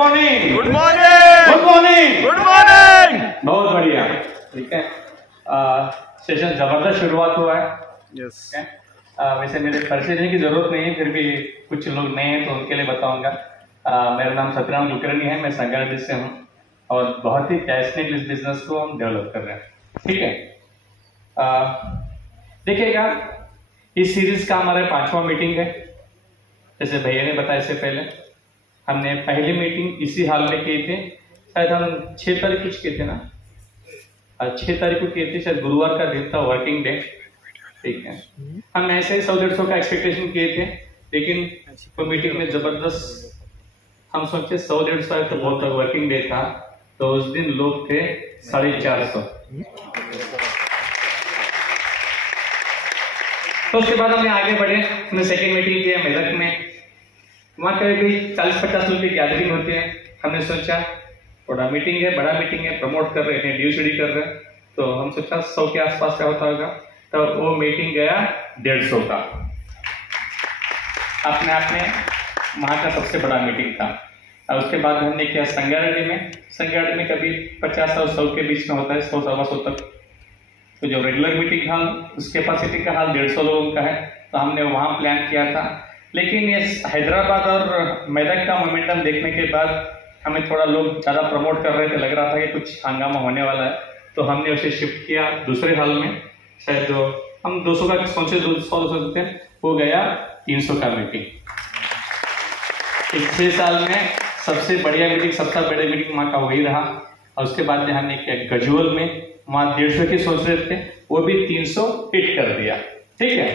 Morning, good morning, good morning, good morning. बहुत बढ़िया। ठीक है, सेशन जबरदस्त शुरुआत हुआ है। यस। वैसे मेरे परिचय देने की जरूरत नहीं है, फिर भी कुछ लोग नए हैं तो उनके लिए बताऊंगा। मेरा नाम सत्यनारायण कुलकर्णी है, मैं संगारेड्डी से हूँ और बहुत ही पैशनेट इस बिजनेस को हम डेवलप कर रहे हैं। ठीक है, देखिएगा इस सीरीज का हमारा 5वां मीटिंग है। जैसे भैया ने बताया इससे पहले हमने पहली मीटिंग इसी हाल में किए थे, शायद हम 6 तारीख कुछ किए थे ना, 6 तारीख को किए थे, शायद गुरुवार का दिन था, वर्किंग डे। ठीक है, हम ऐसे ही 100-150 का एक्सपेक्टेशन किए थे, लेकिन तो मीटिंग में जबरदस्त हम सोचे 100-150 तो बहुत वर्किंग डे था, तो उस दिन लोग थे 450। तो उसके बाद हमने आगे बढ़े, हमने सेकेंड मीटिंग किया मेरठ में। वहाँ करीब 40-50 लोग की गैदरिंग होती है। हमने सोचा बड़ा मीटिंग है, बड़ा मीटिंग है, प्रमोट कर रहे हैं, ड्यूटी कर रहे हैं, तो हम सोचा 100 के आसपास का होता होगा। तो वो मीटिंग गया 150 का, अपने आप में वहाँ का सबसे बड़ा मीटिंग था। और उसके बाद हमने किया संगारेड्डी में कभी 50 और 100 के बीच में होता है, 100-125 तक। तो जो रेगुलर मीटिंग हाल उस कैपेसिटी का हाल 150 लोगों का है, तो हमने वहाँ प्लान किया था। लेकिन ये हैदराबाद और मेरठ का मोमेंटम देखने के बाद हमें थोड़ा लोग ज़्यादा प्रमोट कर रहे थे, लग रहा था कि कुछ हंगामा होने वाला है, तो हमने उसे शिफ्ट किया दूसरे हाल में। शायद जो हम 200 का सोचे 200 थे, वो गया 300 का मीटिंग। इस 6 साल में सबसे बढ़िया मीटिंग, सबसे बड़ी मीटिंग वहाँ का वही रहा। और उसके बाद में हमने किया गजोल में, वहाँ 150 की सोच रहे थे, वो भी 300 हिट कर दिया। ठीक है,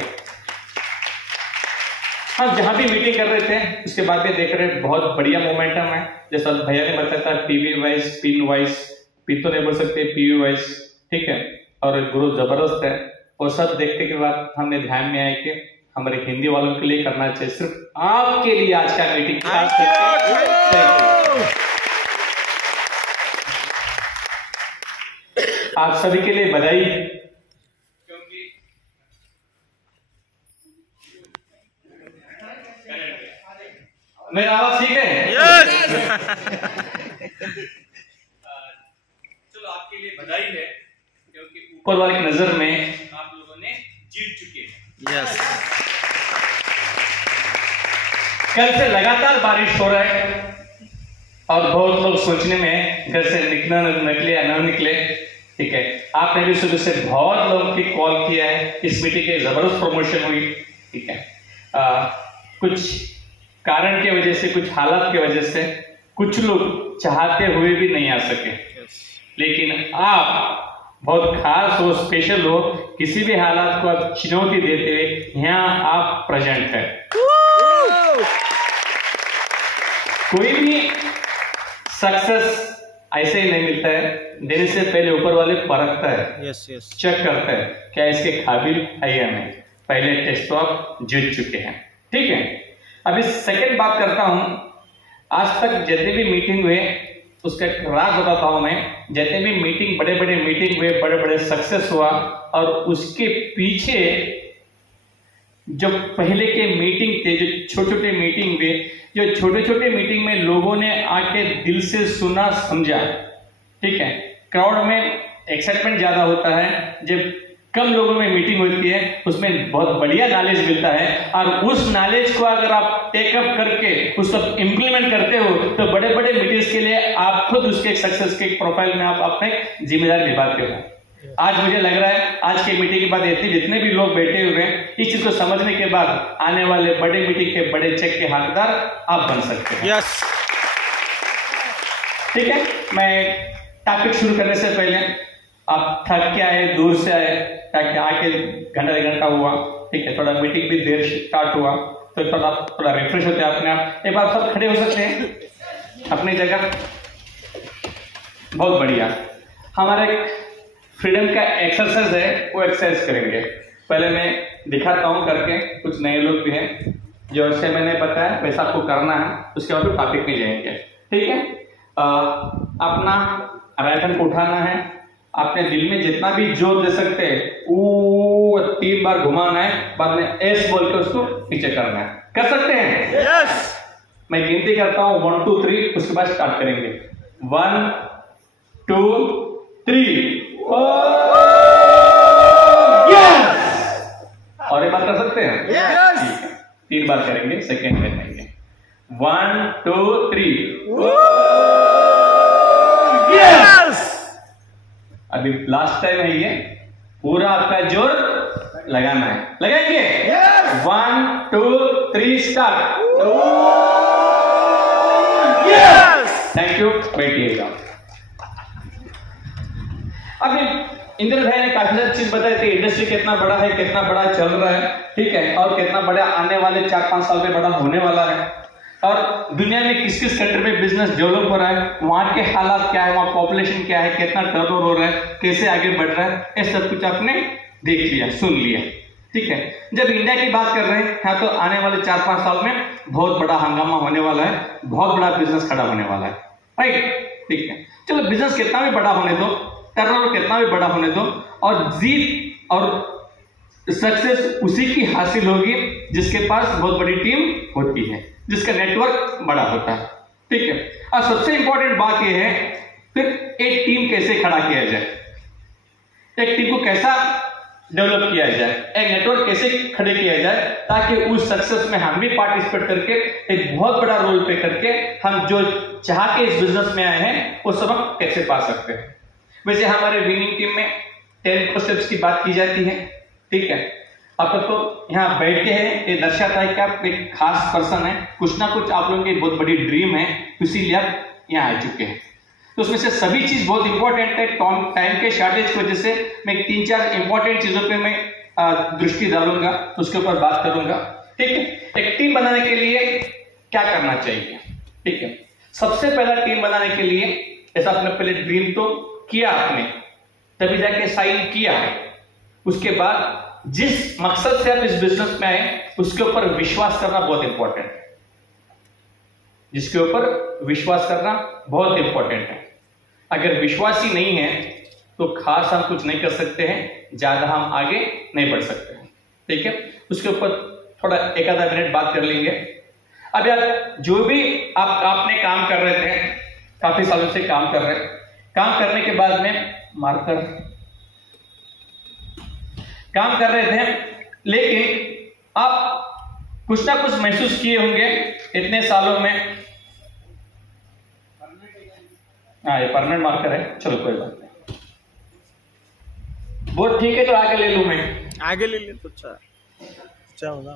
हम जहां भी मीटिंग कर रहे थे उसके बाद में देख रहे बहुत बढ़िया मोमेंटम है। जैसा भैया ने बताया था, PV wise, pin wise, pin तो नहीं बोल सकते, पीवी वाइज। ठीक है, और ग्रोथ जबरदस्त है। वो सब देखने के बाद हमने ध्यान में आया कि हमारे हिंदी वालों के लिए करना चाहिए, सिर्फ आपके लिए आज का मीटिंग खास करके आप सभी के लिए बधाई। मेरा आवाज ठीक है? यस। चलो, आपके लिए बधाई है, क्योंकि ऊपर वाले की नजर में आप लोगों ने जीत चुके हैं। यस। कल से लगातार बारिश हो रहा है और बहुत लोग सोचने में घर से निकले या न निकले। ठीक है, आपने भी सुबह से बहुत लोगों की कॉल किया है, इस मीटिंग की जबरदस्त प्रमोशन हुई। ठीक है, कुछ कारण की वजह से, कुछ हालात की वजह से कुछ लोग चाहते हुए भी नहीं आ सके, लेकिन आप बहुत खास हो, स्पेशल हो, किसी भी हालात को आप चुनौती देते हुए यहाँ आप प्रेजेंट है। कोई भी सक्सेस ऐसे ही नहीं मिलता है, देने से पहले ऊपर वाले परखता है, चेक करता है क्या इसके काबिल है या नहीं। पहले टेस्ट तो आप जीत चुके हैं। ठीक है, अभी सेकंड बात करता हूं। आज तक जितने भी मीटिंग हुए उसका एक राज बताता हूं मैं। जितने भी मीटिंग, बड़े बड़े मीटिंग हुए, बड़े बड़े सक्सेस हुआ, और उसके पीछे जो पहले के मीटिंग थे, जो छोटे छोटे मीटिंग हुए, जो छोटे छोटे मीटिंग में लोगों ने आके दिल से सुना, समझा। ठीक है, क्राउड में एक्साइटमेंट ज्यादा होता है, जब कम लोगों में मीटिंग होती है उसमें बहुत बढ़िया नॉलेज मिलता है, और उस नॉलेज को अगर आप टेकअप करके उसको इम्प्लीमेंट करते हो तो बड़े बड़े मीटिंग्स के लिए आप खुद उसके सक्सेस के प्रोफाइल में आप अपने जिम्मेदारी निभाते हो। आज मुझे लग रहा है आज की मीटिंग के बाद जितने भी लोग बैठे हुए हैं, इस चीज को समझने के बाद आने वाले बड़े मीटिंग के बड़े चेक के हकदार आप बन सकते हैं। यस। ठीक है, मैं टॉपिक शुरू करने से पहले, आप थक के आए, दूर से आए, ताकि आके घंटा 1 घंटा हुआ। ठीक है, थोड़ा मीटिंग भी देर स्टार्ट हुआ, तो थोड़ा रिफ्रेश होते हैं अपने आप। एक बार सब खड़े हो सकते हैं अपनी जगह। बहुत बढ़िया, हमारे फ्रीडम का एक्सरसाइज है, वो एक्सरसाइज करेंगे। पहले मैं दिखाता हूं करके, कुछ नए लोग भी हैं जो ऐसे मैंने बताया वैसा आपको करना है, उसके बाद फिर टॉपिक में जाएंगे। ठीक है, अपना राइट हैंड को उठाना है, अपने दिल में जितना भी जोर दे सकते हैं 3 बार घुमाना है, बाद में एस बोल के उसको नीचे करना है। कर सकते हैं? यस। मैं गिनती करता हूं 1 2 3, उसके बाद स्टार्ट करेंगे। 1 2 3। और एक बात कर सकते हैं? Yes! 3 बार करेंगे, सेकेंड में करेंगे। 1 2 3। Yes! अभी लास्ट टाइम है ये, पूरा आपका जोर लगाना है, लगाएंगे? Yes! 1 2 3 start. Yes! Thank you, बैठिएगा। अभी इंद्र भाई ने काफी सारी चीज बताई थी, इंडस्ट्री कितना बड़ा है, कितना बड़ा चल रहा है, ठीक है, और कितना बड़ा आने वाले 4-5 साल में बड़ा होने वाला है, और दुनिया में किस किस कंट्री में बिजनेस डेवलप हो रहा है, वहां के हालात क्या है, वहां पॉपुलेशन क्या है, कितना टर्नओवर हो रहा है, कैसे आगे बढ़ रहा है, ये सब कुछ आपने देख लिया, सुन लिया, ठीक है। जब इंडिया की बात कर रहे हैं यहाँ, तो आने वाले 4-5 साल में बहुत बड़ा हंगामा होने वाला है, बहुत बड़ा बिजनेस खड़ा होने वाला है, राइट, ठीक है। चलो, बिजनेस कितना भी बड़ा होने दो, टर्नओवर कितना भी बड़ा होने दो, और जीत और सक्सेस उसी की हासिल होगी जिसके पास बहुत बड़ी टीम होती है, जिसका नेटवर्क बड़ा होता है, ठीक है। और सबसे इंपॉर्टेंट बात यह है, फिर एक टीम कैसे खड़ा किया जाए, एक टीम को कैसा डेवलप किया जाए, एक नेटवर्क कैसे खड़े किया जाए, ताकि उस सक्सेस में हम भी पार्टिसिपेट करके एक बहुत बड़ा रोल प्ले करके हम जो चाह के इस बिजनेस में आए हैं वो सब हम कैसे पा सकते हैं। वैसे हमारे विनिंग टीम में 10 स्टेप्स की बात की जाती है, ठीक है। आप तो यहाँ बैठे हैं, ये दर्शाता है कि आप एक खास पर्सन है, कुछ ना कुछ आप लोगों की बहुत बड़ी ड्रीम है, इसीलिए आप यहाँ आ चुके हैं। तो उसमें से सभी चीज बहुत इंपॉर्टेंट है, टाइम के शॉर्टेज की वजह से मैं 3-4 इंपॉर्टेंट चीजों पे मैं दृष्टि डालूंगा, उसके ऊपर बात करूंगा, ठीक है। एक टीम बनाने के लिए क्या करना चाहिए, ठीक है। सबसे पहला टीम बनाने के लिए, ऐसा आपने पहले ड्रीम तो किया आपने, तभी जाके साइन किया, उसके बाद जिस मकसद से आप इस बिजनेस में आए उसके ऊपर विश्वास करना बहुत इंपॉर्टेंट है, जिसके ऊपर विश्वास करना बहुत इंपॉर्टेंट है। अगर विश्वास ही नहीं है तो खास हम कुछ नहीं कर सकते हैं, ज्यादा हम आगे नहीं बढ़ सकते हैं, ठीक है। उसके ऊपर थोड़ा 1-आधा मिनट बात कर लेंगे। अभी आप जो भी आपने काम कर रहे थे, काफी सालों से काम कर रहे, काम करने के बाद में मार्कर काम कर रहे थे, लेकिन आप कुछ ना कुछ महसूस किए होंगे इतने सालों में। हाँ, ये परमानेंट मार्कर है, चलो कोई बात नहीं, बहुत ठीक है, तो आगे ले लूं मैं, आगे ले तो अच्छा होगा,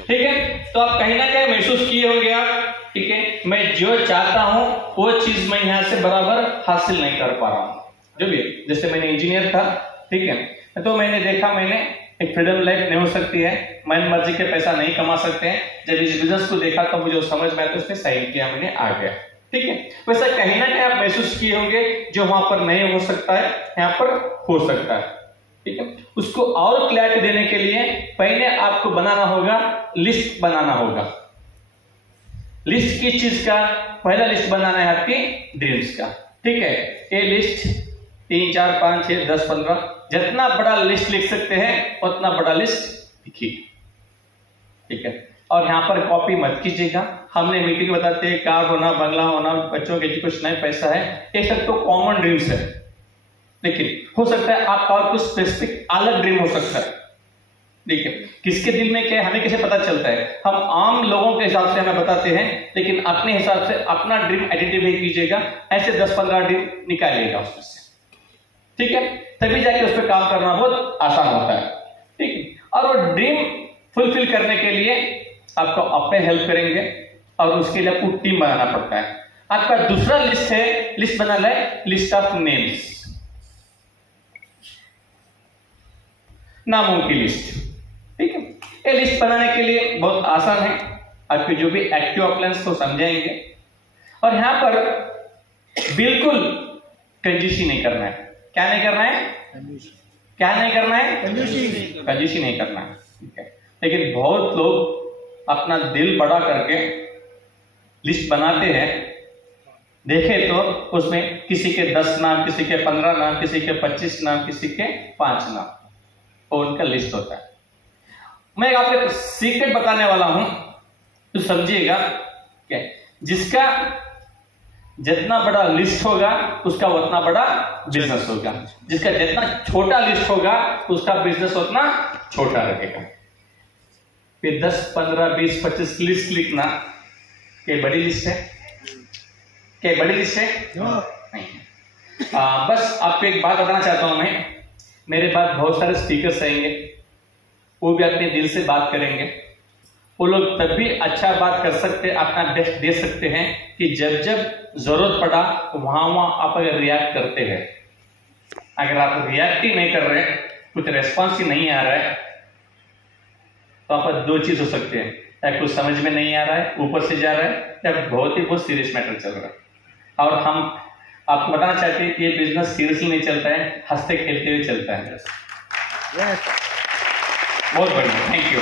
ठीक है। तो आप कहीं ना कहीं महसूस किए होंगे आप, ठीक है, मैं जो चाहता हूं वो चीज मैं यहां से बराबर हासिल नहीं कर पा रहा हूं, जो भी, जैसे मैंने इंजीनियर था, ठीक है, तो मैंने देखा मैंने एक फ्रीडम लाइफ नहीं हो सकती है, मन मर्जी के पैसा नहीं कमा सकते हैं। जब इस बिजनेस को देखा तो मुझे समझ में आया, तो उसने साइन किया, मैंने आ गया, ठीक है। वैसा कहीं ना कहीं आप महसूस किए होंगे जो वहां पर नहीं हो सकता है यहाँ पर हो सकता है, ठीक है। उसको और क्लैरिटी देने के लिए पहले आपको बनाना होगा, लिस्ट बनाना होगा। लिस्ट किस चीज का? पहला लिस्ट बनाना है आपकी ड्रीम्स का, ठीक है। ये लिस्ट 3 4 5 6 10 15, जितना बड़ा लिस्ट लिख सकते हैं उतना बड़ा लिस्ट लिखिए, ठीक है। और यहाँ पर कॉपी मत कीजिएगा, हमने मीटिंग बताते हैं कार होना, बंगला होना, बच्चों के एजुकेशन है, पैसा है, ये सब तो कॉमन ड्रीम्स है, लेकिन हो सकता है आपका और कुछ स्पेसिफिक अलग ड्रीम हो सकता है, ठीक है। किसके दिल में क्या है हमें कैसे पता चलता है? हम आम लोगों के हिसाब से हमें बताते हैं, लेकिन अपने हिसाब से अपना ड्रीम आइडेंटिफाई कीजिएगा, ऐसे 10-15 ड्रीम निकालिएगा उसमें से, ठीक है। तभी जाके उस पर काम करना बहुत आसान होता है, ठीक है। और वो ड्रीम फुलफिल करने के लिए आपको अपने हेल्प करेंगे, और उसके लिए आपको टीम बनाना पड़ता है। आपका दूसरा लिस्ट है, लिस्ट बनाना है, लिस्ट ऑफ नेम्स, नामों की लिस्ट, ठीक है। ये लिस्ट बनाने के लिए बहुत आसान है, आपके जो भी एक्टिव अपलायंस को समझाएंगे। और यहां पर बिल्कुल कंजूसी नहीं करना है। क्या नहीं करना है? क्या नहीं करना है? कंजूसी नहीं करना है, ठीक है। लेकिन बहुत लोग अपना दिल बड़ा करके लिस्ट बनाते हैं, देखे तो उसमें किसी के 10 नाम, किसी के 15 नाम, किसी के 25 नाम, किसी के 5 नाम, और उनका लिस्ट होता है। मैं आपको सीक्रेट बताने वाला हूं, तो समझिएगा क्या, जिसका जितना बड़ा लिस्ट होगा उसका उतना बड़ा बिजनेस होगा, जिसका जितना छोटा लिस्ट होगा उसका बिजनेस उतना छोटा रहेगा। फिर 10, 15, 20, 25 लिस्ट लिखना, क्या बड़ी लिस्ट है? क्या बड़ी लिस्ट है? नहीं। बस आपको एक बात बताना चाहता हूं मैं, मेरे बाद बहुत सारे स्पीकर्स आएंगे, वो भी अपने दिल से बात करेंगे। वो लोग तब भी अच्छा बात कर सकते, अपना बेस्ट दे सकते हैं कि जब जब जरूरत पड़ा वहां आप अगर रिएक्ट करते हैं। अगर आप रिएक्ट ही नहीं कर रहे, कुछ रेस्पॉन्स ही नहीं आ रहा है, तो आप दो चीज हो सकते हैं, या कुछ समझ में नहीं आ रहा है, ऊपर से जा रहा है, या बहुत सीरियस मैटर चल रहा है। और हम आपको बताना चाहते हैं कि ये बिजनेस सीरियसली नहीं चलता है, हंसते खेलते हुए चलता है। बहुत बढ़िया, थैंक यू।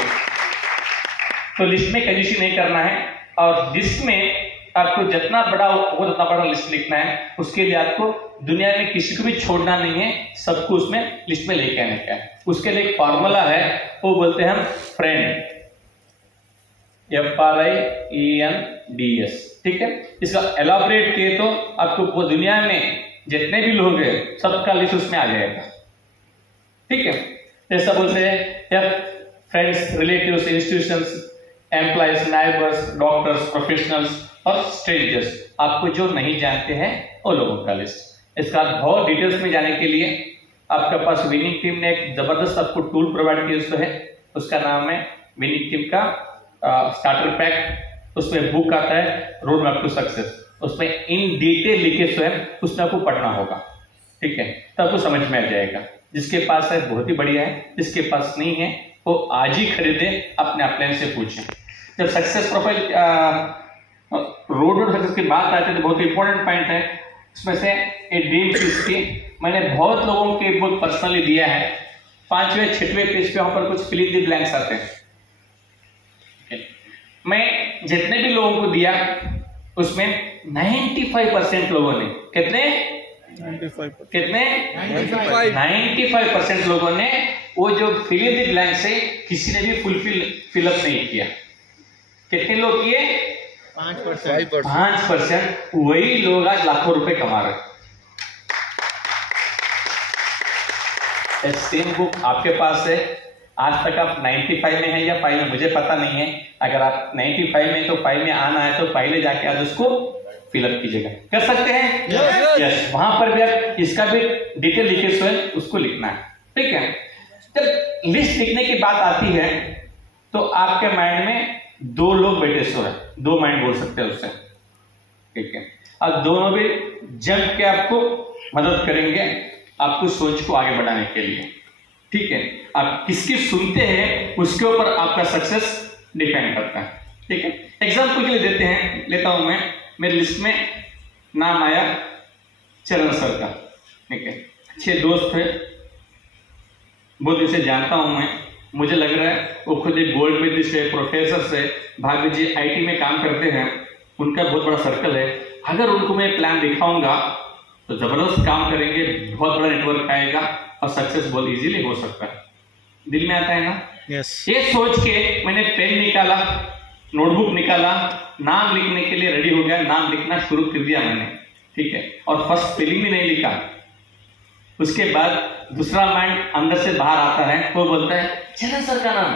तो लिस्ट में कंजूसी नहीं करना है, और लिस्ट में आपको जितना बड़ा हो उतना बड़ा लिस्ट लिखना है। उसके लिए आपको दुनिया में किसी को भी छोड़ना नहीं है, सबको उसमें लिस्ट में लेके आने का है। उसके लिए एक फॉर्मूला है, वो बोलते हैं हम फ्रेंड, FRIENDS, ठीक है। इसका एलाबोरेट किए तो आपको वो दुनिया में जितने भी लोग हैं सबका लिस्ट उसमें आ जाएगा, ठीक है। जैसा बोलते हैं friends, relatives, institutions, employees, neighbours, doctors, professionals और स्ट्रेंजर्स, आपको जो नहीं जानते हैं वो लोगों का लिस्ट। इसका बहुत डिटेल्स में जाने के लिए आपके पास विनिंग टीम ने एक जबरदस्त आपको टूल प्रोवाइड किया है, उसका नाम है विनिंग टीम का स्टार्टर पैक। उसमें बुक आता है रोड मैप टू सक्सेस, उसमें इन डिटेल लिखे स्वयं उसमें आपको पढ़ना होगा, ठीक है, तब आपको समझ में आ जाएगा। जिसके पास है बहुत ही बढ़िया है, जिसके पास नहीं है वो आज ही खरीदे, अपने अपलाइन से पूछें। जब सक्सेस प्रोफाइल रोड सक्सेस की बात आती है तो बहुत इंपॉर्टेंट पॉइंट है उसमें से एक ड्रीम चीज की मैंने बहुत लोगों के बुक पर्सनली दिया है। 5वें 6वें पेज पे वहां पर कुछ फिल इन द ब्लैंक्स आते हैं। मैं जितने भी लोगों को दिया उसमें 95% लोगों ने कितने 95% लोगों ने वो जो फिल इन द ब्लैंक से किसी ने भी फिलअप नहीं किया। कितने लोग किए? 5%। वही लोग आज लाखों रुपए कमा रहे। सेम बुक आपके पास है, आज तक आप 95 में है या 5 में मुझे पता नहीं है। अगर आप 95 में तो 5 में आना है तो पहले जाके आज उसको फिलअप कीजिएगा। कर सकते हैं? यस। वहां पर भी आप इसका भी डिटेल लिखे स्वयं उसको लिखना है, ठीक है। जब लिस्ट लिखने की बात आती है तो आपके माइंड में 2 लोग बैठे सो है, 2 माइंड बोल सकते हैं उससे, ठीक है। अब दोनों भी जम के आपको मदद करेंगे आपको सोच को आगे बढ़ाने के लिए, ठीक है। आप किसकी सुनते हैं उसके ऊपर आपका सक्सेस डिपेंड करता है, ठीक है। एग्जाम्पल के लिए लेता हूं मैं, मेरी लिस्ट में नाम आया चरण सर का, ठीक है। अच्छे दोस्त थे, बहुत दिन से जानता हूं मैं, मुझे लग रहा है वो खुद एक गोल्ड मेडलिस्ट है, प्रोफेसर से, भाभी जी IT में काम करते हैं, उनका बहुत बड़ा सर्कल है। अगर उनको मैं प्लान दिखाऊंगा तो जबरदस्त काम करेंगे, बहुत बड़ा नेटवर्क आएगा और सक्सेस बहुत इजीली हो सकता है। दिल में आता है ना? यस। ये सोच के मैंने पेन निकाला, नोटबुक निकाला, नाम लिखने के लिए रेडी हो गया, नाम लिखना शुरू कर दिया मैंने, ठीक है। और फर्स्ट स्पेलिंग भी नहीं लिखा। उसके बाद दूसरा माइंड अंदर से बाहर आता है, वो बोलता है चरण सर का नाम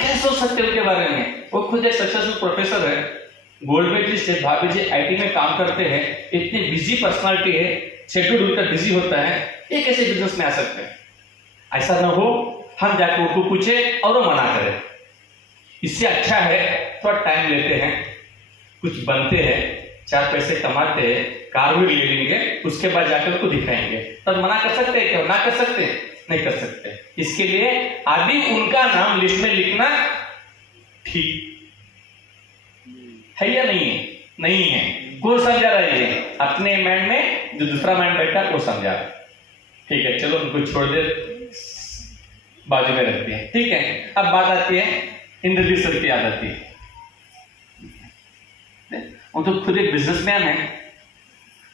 क्या सोच सकते उनके बारे में? वो खुद एक सक्सेसफुल प्रोफेसर है, गोल्ड मेडलिस्ट है, भाभी जी IT में काम करते हैं, इतनी बिजी पर्सनालिटी है, शेड्यूल उनका बिजी होता है, ये कैसे बिजनेस में आ सकते हैं? ऐसा ना हो हम जाकर उनको पूछे और वो मना करे। इससे अच्छा है थोड़ा टाइम लेते हैं, कुछ बनते हैं, 4 पैसे कमाते हैं, कार भी ले लेंगे, उसके बाद जाकर उसको दिखाएंगे। तब मना कर सकते हैं क्या? ना कर सकते? नहीं कर सकते। इसके लिए अभी उनका नाम लिस्ट में लिखना ठीक है या नहीं है? नहीं है। कौन समझा रहा है? ये अपने माइंड में जो दूसरा माइंड बैठा वो समझा रहा है, ठीक है। चलो उनको छोड़ दे, बाजू में रखते हैं, ठीक है। अब बात आती है इंद्रजीत सर की याद आती है। वो तो खुद एक बिजनेसमैन है,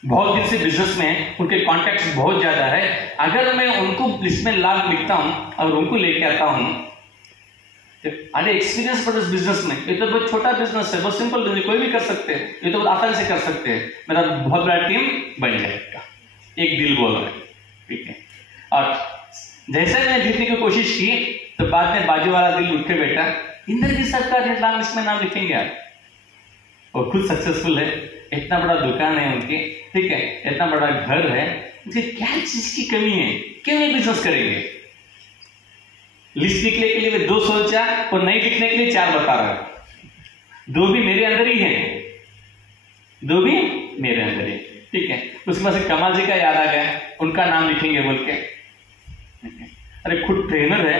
बहुत दिन से बिजनेस में है, उनके कॉन्टैक्ट्स बहुत ज्यादा है। अगर मैं उनको लिस्ट में लाभ लिखता हूं और उनको लेके आता हूं अरे एक्सपीरियंस पर इस बिजनेस में, ये तो बहुत छोटा बिजनेस है, बहुत सिंपल बिजनेस, कोई भी कर सकते हैं, ये तो बहुत आसानी से कर सकते हैं, मेरा बहुत बड़ा टीम बन जाएगा। एक दिल बोल रहा है, ठीक है। और जैसे मैंने जीतने की कोशिश की तो बाद में बाजू वाला दिल उठ के बैठा, इंद्रजीत सर का नाम इसमें नाम लिखेंगे यार, वो खुद सक्सेसफुल है, इतना बड़ा दुकान है उनकी, ठीक है, इतना बड़ा घर है, मुझे क्या चीज की कमी है, क्यों ये बिजनेस करेंगे। लिस्ट लिखने के लिए 2 सोचा और नहीं लिखने के लिए 4 बता रहा है, 2 भी मेरे अंदर ही है, 2 भी मेरे अंदर ही, ठीक है। उसके बाद से कमाल जी का याद आ गया, उनका नाम लिखेंगे बोल के। अरे खुद ट्रेनर है,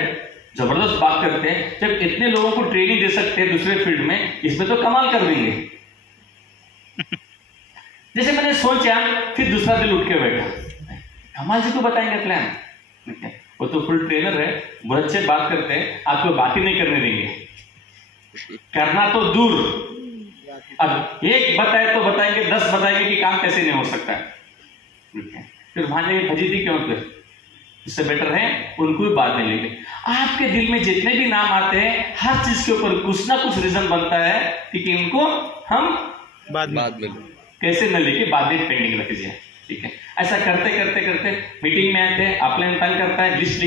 जबरदस्त बात करते हैं, जब इतने लोगों को ट्रेनिंग दे सकते हैं दूसरे फील्ड में, इसमें तो कमाल कर देंगे। जैसे मैंने सोचा, फिर दूसरा दिल उठ के बैठा, कमाल जी को बताएंगे प्लान, ठीक है, वो तो फुल ट्रेनर है, बहुत अच्छे बात करते हैं, आपको बात ही नहीं करने देंगे, करना तो दूर, अब एक बताए तो बताएंगे, 10 बताएंगे कि काम कैसे नहीं हो सकता है, ठीक है। फिर भांजे फजीती क्यों थे, इससे बेटर है उनको भी बाद में लेंगे। आपके दिल में जितने भी नाम आते हैं, हर चीज के ऊपर कुछ ना कुछ रीजन बनता है कि इनको हम बाद में कैसे न लेके बाद में पेंडिंग रख दिया, ठीक है। ऐसा करते करते करते मीटिंग में आते हैं, अपने तंग करता है, लिस्ट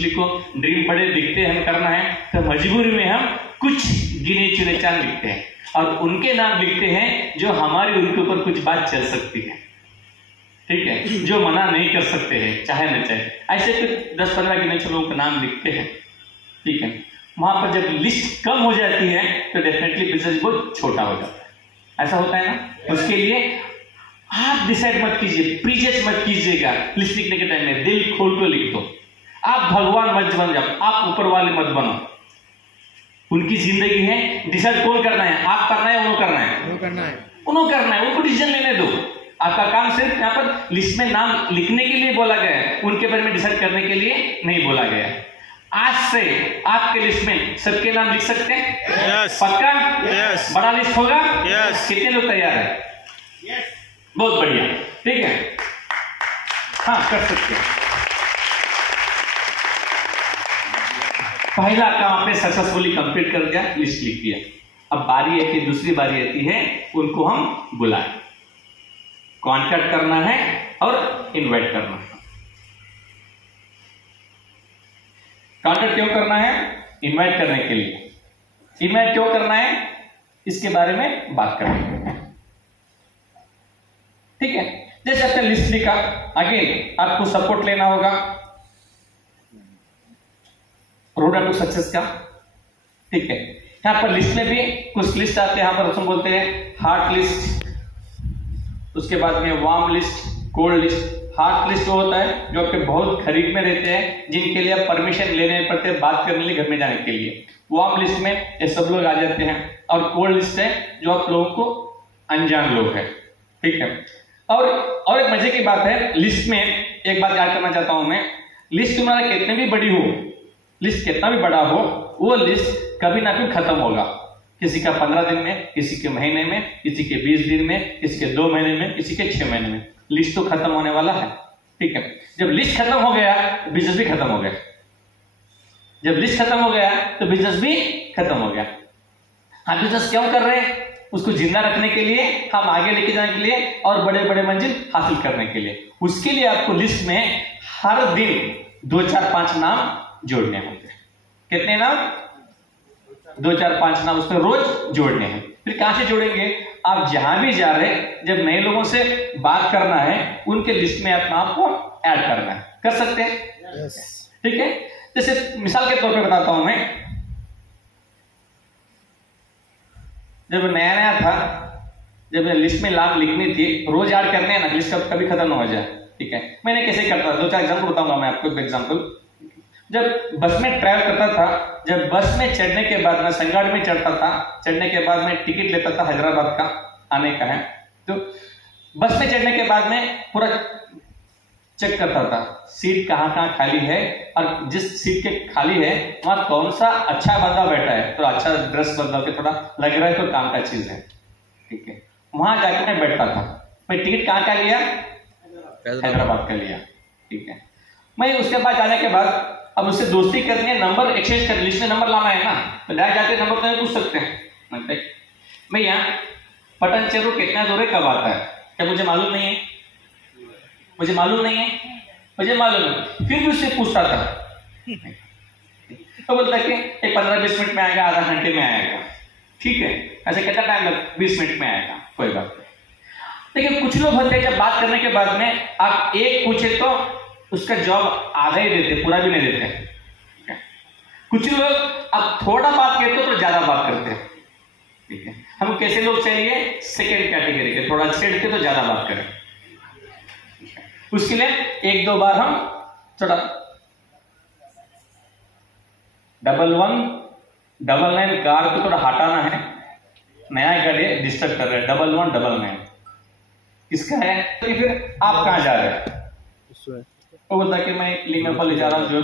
लिखो, ड्रीम बड़े दिखते हैं, हम करना है, तो मजबूरी में हम कुछ गिने चुने चांद लिखते हैं और उनके नाम लिखते हैं जो हमारी उनके ऊपर कुछ बात चल सकती है, ठीक है, जो मना नहीं कर सकते हैं चाहे न चाहे, ऐसे तो 10-15 गिने चुने लोगों का नाम लिखते हैं, ठीक है। वहां पर जब लिस्ट कम हो जाती है तो डेफिनेटली बिजनेस बहुत छोटा हो जाता है, ऐसा होता है ना। उसके लिए आप डिसाइड मत कीजिए, प्रीजज मत कीजिएगा, लिस्ट लिखने के टाइम में दिल खोल कर लिख दो। आप भगवान मत बन जाओ, आप ऊपर वाले मत बनो, उनकी जिंदगी है, डिसाइड कौन करना है, आप करना है, उन्होंने करना है, उन्होंने करना है, उनको डिसीजन लेने दो। आपका काम सिर्फ यहाँ पर लिस्ट में नाम लिखने के लिए बोला गया है, उनके बारे में डिसाइड करने के लिए नहीं बोला गया। आज से आपके लिस्ट में सबके नाम लिख सकते हैं? yes. पक्का? yes. बड़ा लिस्ट होगा? yes. कितने लोग तैयार है? yes. बहुत बढ़िया, ठीक है, हाँ कर सकते हैं। पहला काम आपने सक्सेसफुली कंप्लीट कर दिया, लिस्ट लिख दिया। अब बारी है कि दूसरी बारी आती है, उनको हम बुलाएं, कांटेक्ट करना है और इनवाइट करना है। कांटेक्ट क्यों करना है? इनवाइट करने के लिए। इनवाइट क्यों करना है, इसके बारे में बात करेंगे, ठीक है। जैसे आपने लिस्ट लिखा, अगेन आपको सपोर्ट लेना होगा रोड टू सक्सेस का, ठीक है। यहां पर लिस्ट में भी कुछ लिस्ट आते हैं, यहां पर हम बोलते हैं हार्ट लिस्ट, उसके बाद में warm list, cold list. Heart list वो होता है जो आपके बहुत करीब में रहते हैं, जिनके लिए आप परमिशन लेने पड़ते हैं बात करने के लिए, घर में जाने के लिए। वार्म लिस्ट में ये सब लोग आ जाते हैं, और कोल्ड लिस्ट है जो आप लोगों को अनजान लोग हैं, ठीक है। और एक मजे की बात है, लिस्ट में एक बात याद करना चाहता हूं मैं, लिस्ट तुम्हारा कितने भी बड़ी हो, लिस्ट कितना भी बड़ा हो, वो लिस्ट कभी ना कभी खत्म होगा। किसी का 15 दिन में, किसी के महीने में, किसी के 20 दिन में, किसी के 2 महीने में, किसी के 6 महीने में, लिस्ट तो खत्म होने वाला है, ठीक है। जब लिस्ट खत्म हो गया तो बिजनेस भी खत्म हो गया, जब लिस्ट खत्म हो गया तो बिजनेस भी खत्म हो गया। हम बिजनेस क्यों कर रहे हैं? उसको जिंदा रखने के लिए, हम आगे लेके जाने के लिए और बड़े बड़े मंजिल हासिल करने के लिए। उसके लिए आपको लिस्ट में हर दिन 2, 4, 5 नाम जोड़ने होंगे। कितने नाम? 2, 4, 5 नाम उसमें रोज जोड़ने हैं। फिर कहां से जोड़ेंगे? आप जहां भी जा रहे हैं, जब नए लोगों से बात करना है, उनके लिस्ट में अपना आपको ऐड करना है। कर सकते हैं? yes. ठीक है। जैसे मिसाल के तौर पे बताता हूं मैं, जब नया नया था, जब लिस्ट में नाम लिखनी थी, रोज ऐड करने हैं ना, लिस्ट कभी खत्म ना हो जाए, ठीक है। मैंने कैसे करता था, 2-4 एग्जाम्पल बताऊंगा मैं आपको। एग्जाम्पल, जब बस में ट्रैवल करता था, जब बस में चढ़ने के बाद मैं संगाड़ में चढ़ता था, चढ़ने के बाद मैं टिकट लेता था हैदराबाद का, आने का है, तो बस में चढ़ने के बाद में पूरा चेक करता था सीट कहाँ कहाँ खाली है, और जिस सीट के खाली है वहां कौन सा अच्छा बंदा बैठा है, तो अच्छा ड्रेस बंदा के थोड़ा लग रहा है तो काम का चीज है, ठीक है। वहां जाके मैं बैठता था। मैं टिकट कहाँ का लिया? हैदराबाद का लिया, ठीक है। मैं उसके बाद जाने के बाद अब उससे दोस्ती करनी है, नंबर एक्सचेंज कर, लिस्ट में नंबर लाना है ना, तो डायरेक्ट जाके नंबर तो पूछ सकते हैं भैया पटन चेरू कितना दूर है, कब आता है, क्या मुझे मालूम नहीं है, मुझे मालूम नहीं है, मुझे मालूम है, फिर भी उससे पूछता था तो बोलता कि 15-20 मिनट में आएगा, आधा घंटे में आएगा, ठीक है, ऐसे कितना टाइम लग, 20 मिनट में आएगा, कोई बात नहीं। लेकिन कुछ लोग होते हैं जब बात करने के बाद में आप एक पूछे तो उसका जवाब आधा ही देते, पूरा भी नहीं देते। कुछ लोग अब थोड़ा बात कहते तो ज्यादा बात करते हैं, ठीक है। हम कैसे लोग चाहिए, सेकेंड कैटेगरी के, थोड़ा छेड़ते तो ज्यादा बात करें। उसके लिए 1-2 बार हम थोड़ा 1199 कार को थोड़ा हटाना है, नया गाड़ी डिस्टर्ब कर रहे हैं, 1199 किसका है, तो फिर आप कहां जा रहे हैं, वो बोलता कि मैं लिंगम ले जा रहा हूं, जो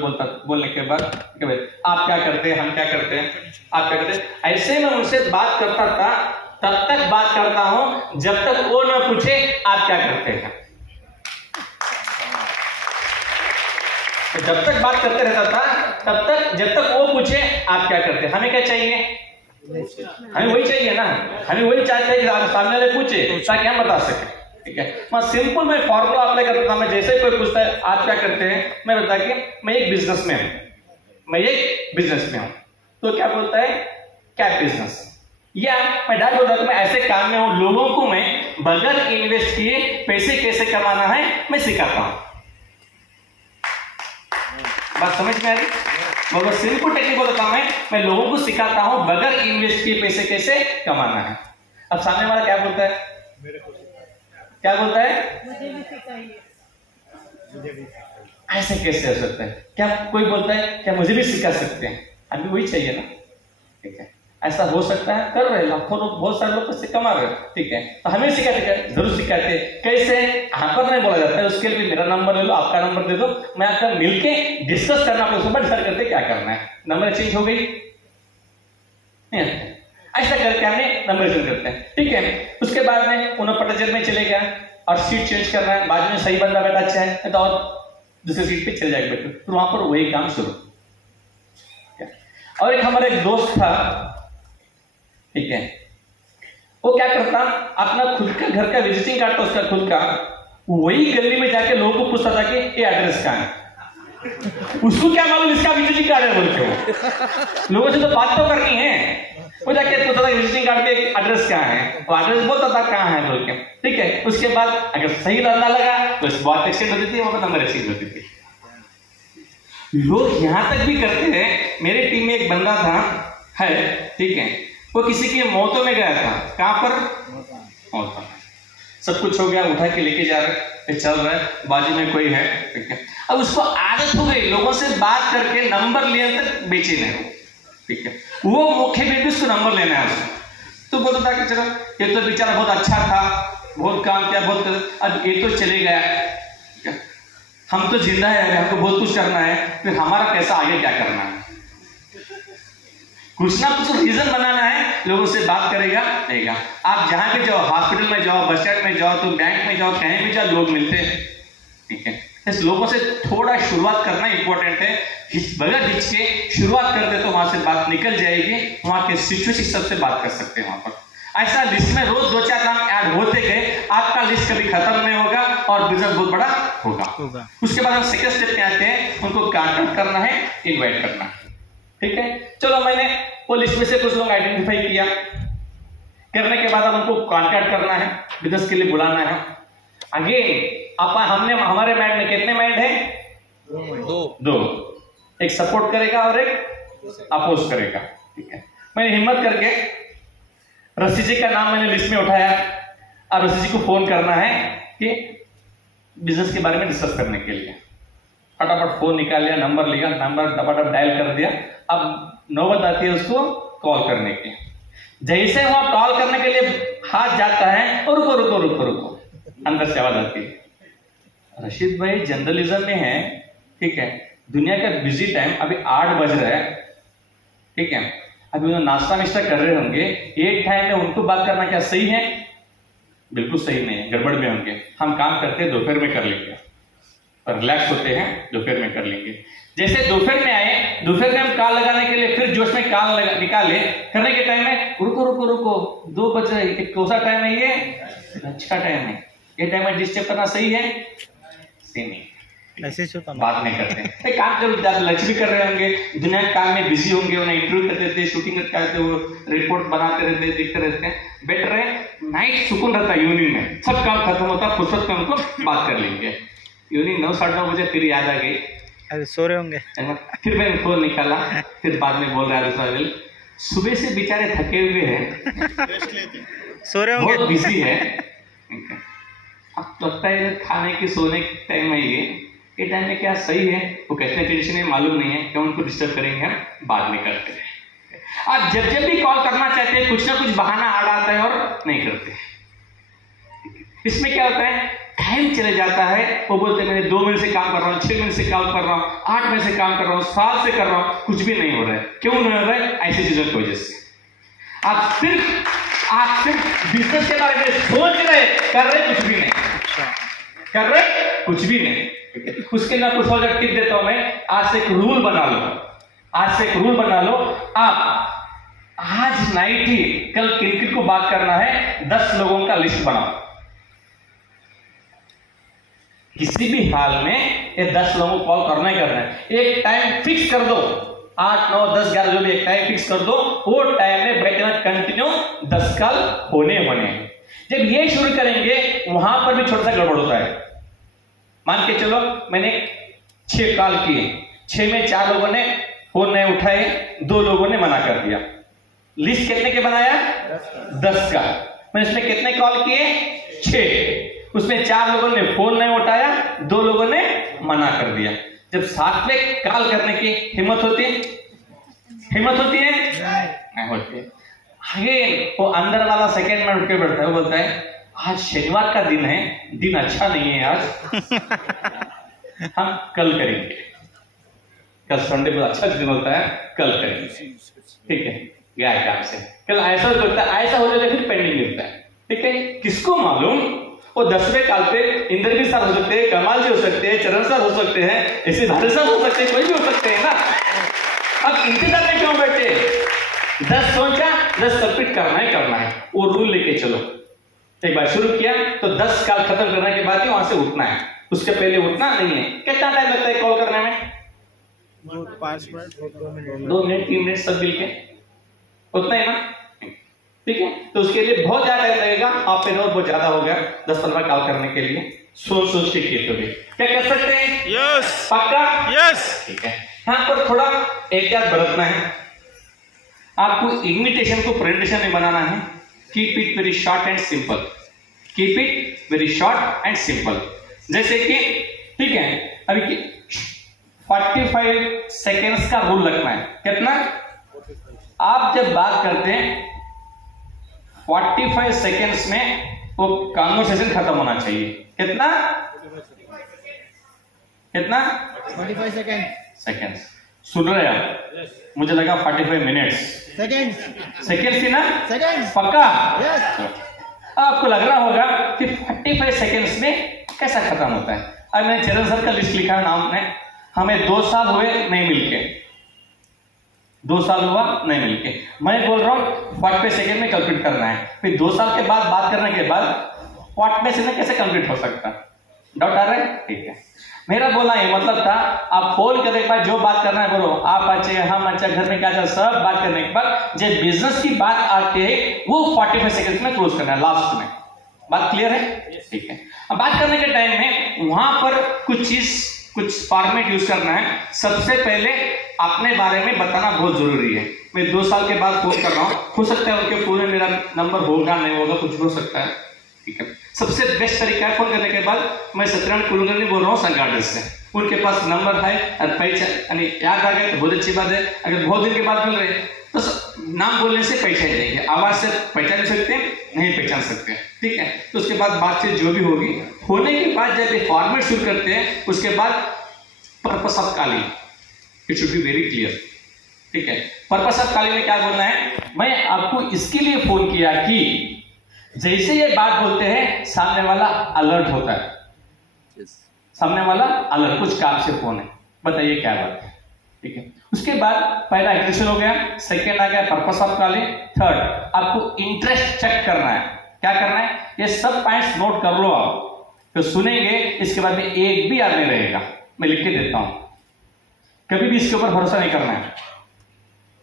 बोलने के बाद आप क्या करते हैं, हम क्या करते हैं, आप क्या करते हैं, ऐसे मैं उनसे बात करता था, तब तक बात करता हूं जब तक वो न पूछे आप क्या करते हैं। तो जब तक बात करते रहता था तब तक, जब तक वो पूछे आप क्या करते हैं। हमें क्या चाहिए, हमें वही चाहिए ना, हमें वही चाहते हैं कि सामने वाले पूछे ताकि हम बता सके, ठीक है। मैं सिंपल मैं फॉर्मूला अप्लाई करता था, मैं जैसे कोई पूछता है आप क्या करते हैं, मैं बता कि मैं एक बिजनेस में हूं, मैं एक बिजनेस में हूं, तो क्या बोलता है, क्या बिजनेस, या मैं डाल बोलता हूं मैं ऐसे काम में हूं, लोगों को मैं बगैर इन्वेस्ट किए पैसे कैसे कमाना है मैं सिखाता हूं। बात समझ में आ रही, बहुत सिंपल टेक्निक बताता हूं, मैं लोगों को सिखाता हूं बगैर इन्वेस्ट किए पैसे कैसे कमाना है। अब सामने वाला क्या बोलता है, क्या बोलता है, मुझे भी सिखाइए, ऐसे कैसे हो सकता है, क्या कोई बोलता है क्या मुझे भी सिखा सकते हैं, अभी वही चाहिए ना, ठीक है। ऐसा हो सकता है, कर रहे लाखों लोग, बहुत सारे लोग पैसे कमा रहे, ठीक है, तो हमें सिखाते क्या, जरूर सिखाते, कैसे, यहाँ पर नहीं बोला जाता है, उसके लिए मेरा नंबर ले लो, आपका नंबर दे दो, मैं आपका मिलके डिस्कस करना, डिसाइड करते क्या करना है, नंबर एक्सचेंज हो गई, ऐसा करके हमने नंबर एक्सचेंज करते हैं, ठीक है। उसके बाद में उन्होंने पटाजेल में चले गया और सीट चेंज करना है, बाजू में सही बंदा बैठा अच्छा है तो और दूसरी सीट पे चले जाएगा बैठे, तो वहां पर वही काम शुरू। और एक हमारा एक दोस्त था, ठीक है, वो क्या करता, अपना खुद का घर का विजिटिंग कार्ड था उसका खुद का, वही गली में जाके लोगों को पूछता था कि ये एड्रेस कहां है, उसको क्या मालूम इसका विजिटिंग कार्ड है बोल के, लोगों से तो बात तो करनी है, वो जाके पूछता था विजिटिंग कार्ड पे एड्रेस कहां है, वो एड्रेस बोलता था कहां है बोल के, ठीक है। उसके बाद अगर सही लड़ना लगा तो इस बात एक्सचेंज होती थी, वहां पर नंबर एक्सचेंज होती थी। लोग यहां तक भी करते हैं, मेरे टीम में एक बंदा था है, ठीक है, वो किसी की मौतों में गया था, कहां पर, मौत, सब कुछ हो गया, उठा के लेके जा रहे, चल रहा है, बाजू में कोई है, ठीक है। अब उसको आदत हो गई लोगों से बात करके नंबर लेने तक बेचे नहीं, ठीक है, वो मुख्य भी उसको नंबर लेना है उसको, तो बोलता था कि चलो ये तो बेचारा बहुत अच्छा था, बहुत काम किया, बहुत, अब ये तो चले गया, हम तो जिंदा है, हमको बहुत कुछ करना है, फिर हमारा पैसा आगे क्या करना है, कुछ ना कुछ रीजन बनाना है, लोगों से बात करेगा रहेगा। आप जहां भी जाओ, हॉस्पिटल में जाओ, बस स्टैंड में जाओ, तो बैंक में जाओ, कहीं भी जाओ, लोग मिलते हैं, ठीक है। इस लोगों से थोड़ा शुरुआत करना इंपॉर्टेंट है, बगैर हिचके शुरुआत कर दे तो वहां से बात निकल जाएगी, वहां के सिचुएशन सबसे बात कर सकते हैं। वहां पर ऐसा लिस्ट में रोज 2-4 नाम ऐड होते गए, आपका लिस्ट कभी खत्म नहीं होगा और बिजनेस बहुत बड़ा होगा। उसके बाद हम सेकंड स्टेप पे आते हैं, उनको कांटेक्ट करना है, इनवाइट करना है, ठीक है। चलो मैंने वो लिस्ट में से कुछ लोग आइडेंटिफाई किया, करने के बाद अब उनको कांटेक्ट करना है, बिजनेस के लिए बुलाना है। अगेन हमने हमारे माइंड में कितने माइंड है, दो, एक सपोर्ट करेगा और एक अपोज करेगा, ठीक है। मैंने हिम्मत करके रसी जी का नाम मैंने लिस्ट में उठाया, अब रसी जी को फोन करना है कि बिजनेस के बारे में डिस्कस करने के लिए। फटाफट फोन निकाल लिया, नंबर लिया, नंबर डबाडब डायल कर दिया। अब नौबत आती है उसको कॉल करने की। जैसे वहां कॉल करने के लिए हाथ जाता है, और रुको रुको रुको रुको, अंदर से आवाज आती है, रशीद भाई जर्नलिज्म में है, ठीक है, दुनिया का बिजी टाइम, अभी 8 बज रहा है, ठीक है, अभी उन्होंने नाश्ता विश्ता कर रहे होंगे, एक टाइम में उनको बात करना क्या सही है? बिल्कुल सही नहीं है, गड़बड़ में होंगे, हम काम करते दोपहर में कर लेंगे। और रिलैक्स होते हैं, दोपहर में कर लेंगे। जैसे दोपहर में आए, दोपहर में हम काल लगाने के लिए फिर जोश में काल निकाले, करने के टाइम में रुको रुको रुको 2 बज रहे, एक कौन सा टाइम है ये? लंच का टाइम है, ये टाइम में डिस्टर्ब करना सही है? सही नहीं, बात नहीं करते हैं। एक काम करो, लंच भी कर रहे होंगे, दुनिया के काम में बिजी होंगे, उन्हें इंटरव्यू करते थे, शूटिंग करते थे, वो रिपोर्ट बनाते रहते, देखते रहते हैं, बेटर है नाइट सुकून रहता है, इवनिंग में सब काम खत्म होता है, फुर्सत में उनको बात कर लेंगे। इवनिंग 9 साढ़े 9 बजे फिर याद आ गई, अरे सो रहे होंगे, फिर मैंने फोन निकाला, फिर बाद में बोल रहा है सुबह से बेचारे थके हुए हैं, सो रहे होंगे, बहुत बिजी है, अब लगता है खाने की सोने के टाइम है, ये टाइम में क्या सही है? वो कैसे टेंशन है मालूम नहीं है, क्या उनको डिस्टर्ब करेंगे, हम बाद में करते हैं। अब जब जब भी कॉल करना चाहते हैं कुछ ना कुछ बहाना आ जाता है और नहीं करते। इसमें क्या होता है, टाइम चले जाता है, वो बोलते हैं मैंने 2 महीने से काम कर रहा हूँ, 6 महीने से काम कर रहा हूँ, 8 महीने से काम कर रहा हूँ, साल से कर रहा हूँ, कुछ भी नहीं हो रहा है। क्यों नहीं हो रहा है? ऐसी चीजों की वजह से। आप सिर्फ बिजनेस के बारे में सोच रहे, कर रहे कुछ भी नहीं, कर रहे कुछ भी नहीं। उसके लिए कुछ और टिप देता हूं मैं, आज से एक रूल बना लो, आज से एक रूल बना लो, आप आज नाइट ही कल क्रिकेट को बात करना है, 10 लोगों का लिस्ट बनाओ, किसी भी हाल में ये 10 लोगों को कॉल करना ही करना है। एक टाइम फिक्स कर दो, 8, 9, 10, 11 जो भी एक टाइम फिक्स कर दो, वो टाइम में बैठना कंटिन्यू, 10 कॉल होने। जब ये शुरू करेंगे वहां पर भी छोटा सा गड़बड़ होता है। मान के चलो मैंने 6 कॉल किए, 6 में 4 लोगों ने फोन नहीं उठाए, 2 लोगों ने मना कर दिया। लिस्ट कितने के बनाया? 10 का। मैंने इसमें कितने कॉल किए? 6। उसमें 4 लोगों ने फोन नहीं उठाया, 2 लोगों ने मना कर दिया। जब 7 में कॉल करने की हिम्मत होती है? नहीं होती। आगे वो अंदर वाला सेकंड में उठ के बैठता है, वो बोलता है आज शनिवार का दिन है, दिन अच्छा नहीं है आज, हम कल करेंगे, कल संडे को अच्छा दिन होता है, कल करेंगे, ठीक है, गया काम से। कल ऐसा होता है, ऐसा हो जाता है, फिर पेंडिंग मिलता है, ठीक है। किसको मालूम वो 10वें काल पे इंद्रजीत सर हो सकते हैं, कमाल जी हो सकते हैं, चरण सर हो सकते हैं, ऐसे धारे सर हो सकते हैं, कोई भी हो सकते हैं ना। अब इंतजार में क्यों बैठे? 10 सोचा, 10 कंप्लीट करना है, वो रूल लेके चलो। एक बार शुरू किया तो 10 कॉल खत्म करने के बाद ही वहां से उठना है, उसके पहले उठना नहीं है। कितना टाइम लगता है कॉल करने में? 5 मिनट, 2 मिनट, 3 मिनट सब मिलके उतना है ना, ठीक है। तो उसके लिए बहुत ज्यादा टाइम लगेगा, आप पे बहुत ज्यादा हो गया 10-15 कॉल करने के लिए। सोच के किए तो भी क्या कर सकते हैं? यस, पक्का? यस, ठीक है। यहाँ पर थोड़ा एहतियात बरतना है, आपको इन्विटेशन को प्रेजेंटेशन में बनाना है। Keep it very short and simple, keep it very short and simple. जैसे कि ठीक है, अभी 45 सेकेंड्स का रूल रखना है। कितना? आप जब बात करते हैं 45 सेकेंड्स में वो कॉन्वर्सेशन खत्म होना चाहिए। कितना 45 सेकेंड्स सुन रहे हैं आप? मुझे लगा 45 मिनट्स। सेकेंड्स थी ना? पक्का? आपको लग रहा होगा कि 45 सेकेंड्स में कैसा खत्म होता है। अब मैंने चरण सर का लिस्ट लिखा है नाम में, हमें 2 साल हुए नहीं मिलके, 2 साल हुआ नहीं मिलके, मैं बोल रहा हूं 45 सेकेंड में कंप्लीट करना है। फिर 2 साल के बाद बात करने के बाद 45 सेकेंड कैसे कंप्लीट हो सकता? डाउट आ रहा है? ठीक है, मेरा बोलना ये मतलब था, आप फोन करने के बाद जो बात करना है बोलो, आप अच्छे, हम अच्छा, घर में क्या चल, सब बात करने के बाद जब बिजनेस की बात आती है वो 45 सेकंड में क्लोज करना है, लास्ट में। बात क्लियर है? ठीक है। अब बात करने के टाइम में वहां पर कुछ फॉर्मेट यूज करना है। सबसे पहले अपने बारे में बताना बहुत जरूरी है। मैं 2 साल के बाद फोन कर रहा हूं, हो सकता है उनके फोन में मेरा नंबर होगा नहीं होगा, कुछ हो सकता है, ठीक है। सबसे बेस्ट तरीका है फोन करने के बाद, मैं सत्यनारायण कुलकर्णी बोल रहा हूँ संगार्डर से, उनके पास नंबर है और पहचान याद आ गया तो बहुत अच्छी बात है। अगर बहुत दिन के बाद मिल रहे तो नाम बोलने से पहचान जाएंगे, आवाज से पहचान सकते हैं, नहीं पहचान सकते, ठीक है। तो उसके बाद बातचीत जो भी होगी, होने के बाद जब ये फॉर्मेट शुरू करते हैं उसके बाद purpose of calling, it should be very clear, ठीक है। पर्पस ऑफ कॉलिंग में क्या बोलना है, मैं आपको इसके लिए फोन किया कि जैसे ये बात बोलते हैं सामने वाला अलर्ट होता है, सामने वाला अलग कुछ काम से फोन है, बताइए क्या बात है। ठीक है, उसके बाद पहला एग्रीगेशन हो गया, सेकेंड आ गया पर्पस ऑफ कॉलिंग, थर्ड आपको इंटरेस्ट चेक करना है। क्या करना है, ये सब पॉइंट्स नोट कर लो आप, तो सुनेंगे इसके बाद में एक भी याद नहीं रहेगा, मैं लिख के देता हूं। कभी भी इसके ऊपर भरोसा नहीं करना है,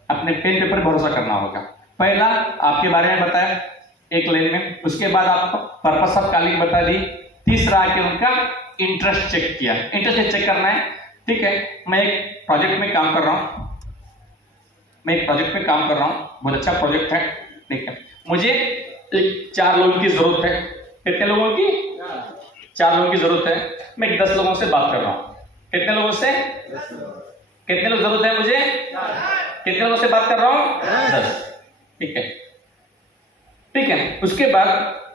अपने पेन पेपर भरोसा करना होगा। पहला आपके बारे में बताया एक लाइन में, उसके बाद आपको पर्पस ऑफ कॉलिंग बता दी, तीसरा आके उनका इंटरेस्ट चेक किया। इंटरेस्ट चेक करना है, ठीक है। मैं एक प्रोजेक्ट में काम कर रहा हूं, बहुत अच्छा प्रोजेक्ट है, ठीक है। मुझे एक 4 लोगों की जरूरत है। कितने लोगों की? 4 लोगों की जरूरत है। मैं 10 लोगों से बात कर रहा हूं। कितने लोगों से? कितने लोग जरूरत है मुझे? कितने लोगों से बात कर रहा हूं? 10। ठीक है, ठीक है। उसके बाद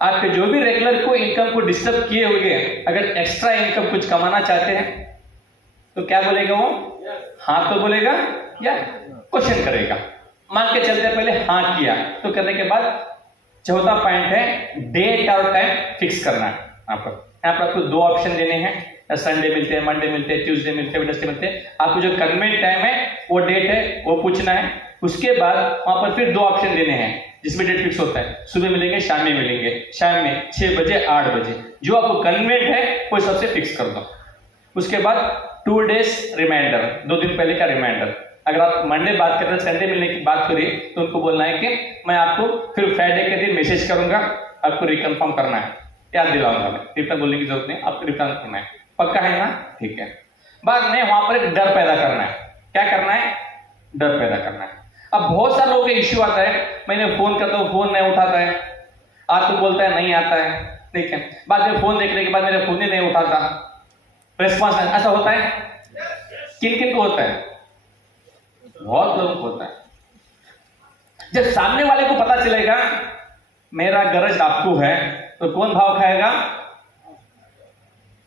आपके जो भी रेगुलर को इनकम को डिस्टर्ब किए हुए, अगर एक्स्ट्रा इनकम कुछ कमाना चाहते हैं तो क्या बोलेगा वो? हाँ तो बोलेगा या क्वेश्चन करेगा। मान के चलते पहले हाँ किया, तो करने के बाद चौथा पॉइंट है डेट और टाइम फिक्स करना है। यहाँ पर आपको 2 ऑप्शन देने हैं, संडे मिलते हैं, मंडे मिलते हैं, ट्यूसडे मिलते हैं, वेडनेसडे मिलते हैं। आपको जो कन्वेंट टाइम है वो डेट है वो पूछना है। उसके बाद वहां पर फिर 2 ऑप्शन देने हैं जिसमें डेट फिक्स होता है, सुबह मिलेंगे, शाम में मिलेंगे। शाम में 6 बजे 8 बजे, जो आपको कन्वेंट है वो सबसे फिक्स कर दो। उसके बाद 2 डेज रिमाइंडर, 2 दिन पहले का रिमाइंडर। अगर आप मंडे बात कर रहे हैं, संडे मिलने की बात करिए, तो उनको बोलना है कि मैं आपको फिर फ्राइडे के दिन मैसेज करूंगा, आपको रिकन्फर्म करना है, याद दिलाऊंगा। मैं रिटर्न बोलने की जरूरत नहीं, आपको रिटर्न करना है, पक्का है ना? ठीक है। बाद में वहां पर एक डर पैदा करना है। क्या करना है? डर पैदा करना है। अब बहुत सारे लोगों का इश्यू आता है, मैंने फोन करता हूं, फोन नहीं उठाता है, आपको बोलता है नहीं आता है, ठीक है। बाद में फोन देखने के बाद मेरा फोन ही नहीं उठाता, रेस्पॉन्स नहीं, ऐसा होता है। किन किन को होता है? बहुत लोगों को होता है। जब सामने वाले को पता चलेगा मेरा गरज आपको है, तो कौन भाव खाएगा?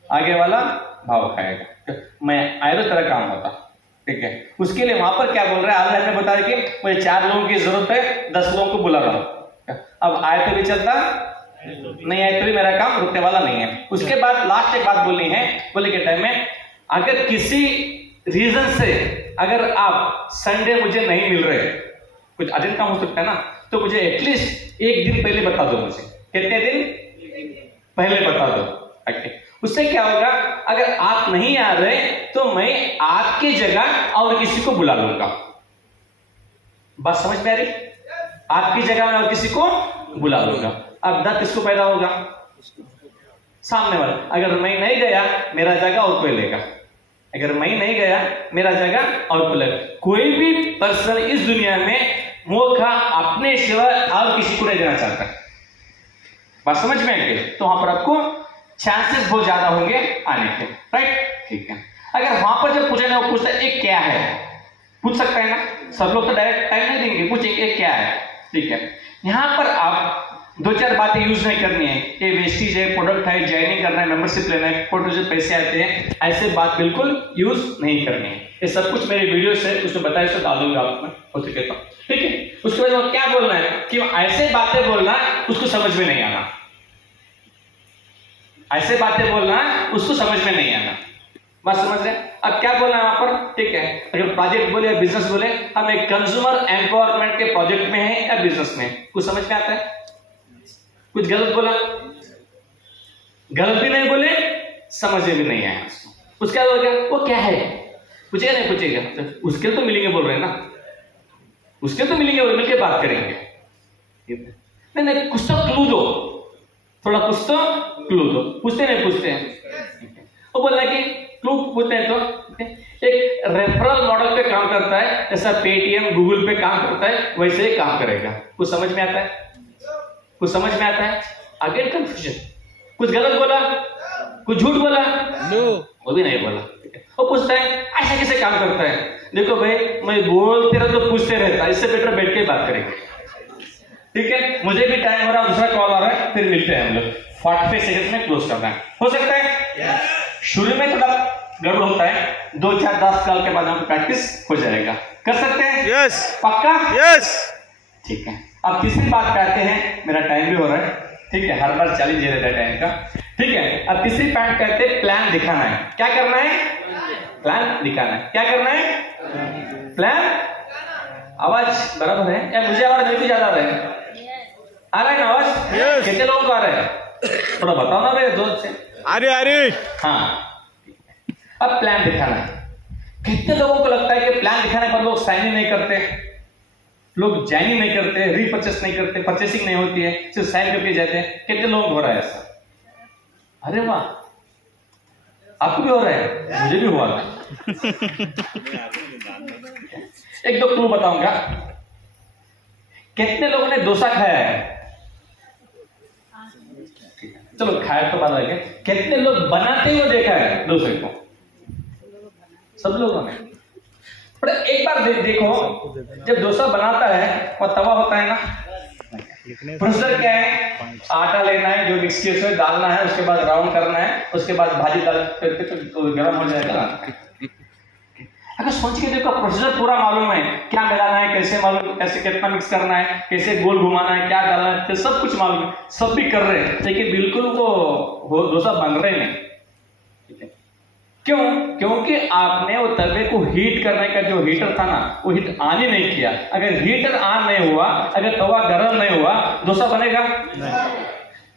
आगे वाला भाव खाएगा। मैं आए तो तेरा काम होता, ठीक है। उसके लिए वहां पर क्या बोल रहा है, अल्लाह ने बताया कि मुझे 4 लोगों की जरूरत है, 10 लोगों को बुला रहा हूं। अब आए तो भी चलता, नहीं आए तो भी मेरा काम रुकने वाला नहीं है। उसके बाद लास्ट एक बात बोलनी है, बोले के टाइम में अगर किसी रीजन से अगर आप संडे मुझे नहीं मिल रहे, कुछ अर्जेंट काम हो सकता है ना, तो मुझे एटलीस्ट 1 दिन पहले बता दो। मुझे कितने दिन पहले बता दो, ओके। उससे क्या होगा, अगर आप नहीं आ रहे तो मैं आपकी जगह और किसी को बुला लूंगा। बात समझ में आ रही? आपकी जगह में और किसी को बुला लूंगा। अब डर किसको पैदा होगा? सामने वाला। अगर मैं नहीं गया मेरा जगह और कोई लेगा, अगर मैं नहीं गया मेरा जगह और कोई लेगा। कोई भी पर्सन इस दुनिया में मौका अपने सिवाय और किसी को नहीं देना चाहता। बात समझ में आई? तो वहां पर आपको चांसेस बहुत ज्यादा होंगे आने के, राइट? ठीक है। अगर वहां पर जब पूछे ना, वो पूछता है एक क्या है, पूछ सकता है ना, सब लोग तो डायरेक्ट टाइम नहीं देंगे, पूछेंगे एक क्या है, ठीक है। यहां पर आप 2-4 बातें यूज नहीं करनी है, ये वेस्टेज है, प्रोडक्ट है, ज्वाइनिंग करना है, मेंबरशिप लेना है, फोटो से पैसे आते हैं, ऐसे बात बिल्कुल यूज नहीं करनी है। ये सब कुछ मेरे वीडियो से उसमें बताया, तो डाल दूंगा आपको हो सके तो, ठीक है। उसके बाद वो क्या बोलना है कि ऐसे बातें बोलना उसको समझ में नहीं आना, ऐसे बातें बोलना उसको समझ में नहीं आना। बात समझ रहे? अब क्या बोलना है वहां पर, ठीक है। अगर प्रोजेक्ट बोले या बिजनेस बोले, हम एक कंज्यूमर एम्पावरमेंट के प्रोजेक्ट में है या बिजनेस में, कुछ समझ में आता है? कुछ गलत बोला, गलत भी नहीं बोले, समझ में भी नहीं आया। उसके बाद हो गया वो क्या है, पूछेगा नहीं पूछेगा, तो उसके तो मिलेंगे बोल रहे हैं ना, उसके तो मिलेंगे, मिलके बात करेंगे। नहीं कुछ तो क्लू दो, थोड़ा कुछ तो क्लू दो। पूछते नहीं पूछते हैं, वो बोल रहा है कि क्लू पूछते हैं तो एक रेफरल मॉडल पे काम करता है, जैसा पेटीएम गूगल पे काम करता है वैसे ही काम करेगा। कुछ समझ में आता है? कुछ समझ में आता है? अगेन कंफ्यूजन, कुछ गलत बोला, कुछ झूठ बोला, नो वो भी नहीं बोला। वो पूछता है ऐसा कैसे काम करता है, देखो भाई मैं बोलते रहा तो पूछते रहता, इससे बेटर बैठ के बात करेंगे, ठीक है। मुझे भी टाइम हो रहा है, दूसरा कॉल आ रहा है, फिर मिलते हैं हम लोग। 45 सेकंड में क्लोज करना है, हो सकता है शुरू में थोड़ा गड़बड़ होता है, 2-4-10 कॉल के बाद हम प्रैक्टिस हो जाएगा, कर सकते हैं? यस पक्का? यस ठीक है। अब तीसरी बात करते हैं, मेरा टाइम भी हो रहा है, ठीक है। हर बार चैलेंज दे रहता है टाइम का। ठीक है। अब तीसरी पॉइंट कहते हैं प्लान दिखाना है। क्या करना है? प्लान दिखाना है। क्या करना है? प्लान। आवाज बराबर है या मुझे आवाज नहीं ज्यादा है? आ रहा है ना आवाज? कितने लोगों को आ रहा है? थोड़ा बताओ ना मेरे दोस्त से। अरे हाँ, अब प्लान दिखाना है। कितने लोगों को लगता है कि प्लान दिखाने पर लोग साइन ही नहीं करते, लोग ज्वाइन ही नहीं करते, रीपर्चेस नहीं करते, परचेसिंग नहीं होती है, सिर्फ साइन करके जाते हैं। कितने लोग हो रहा है ऐसा? अरे वाह, आपको भी हो रहा है, मुझे भी हुआ था। एक दो क्लू बताऊंगा। कितने लोगों ने डोसा खाया है? चलो खाया तो बात है। कितने लोग बनाते हुए देखा है डोसे को? सब लोगों ने। पर एक बार देखो, जब डोसा बनाता है और तवा होता है ना, प्रोसीजर क्या है? आटा लेना है, जो मिक्स किए उसमें डालना है, उसके बाद राउंड करना है, उसके बाद भाजी डाल करके तो गर्म हो जाएगा। अगर सोच के देखो, प्रोसीजर पूरा मालूम है, क्या मिलाना है, कैसे मालूम, कैसे कितना मिक्स करना है, कैसे गोल घुमाना है, क्या डालना है, तो सब कुछ मालूम है, सब भी कर रहे हैं, लेकिन बिल्कुल वो डोसा बन रहे नहीं। क्यों? क्योंकि आपने वो तवे को हीट करने का जो हीटर था ना, वो हीट ऑन ही नहीं किया। अगर हीटर ऑन नहीं हुआ, अगर तवा गर्म नहीं हुआ, डोसा बनेगा नहीं।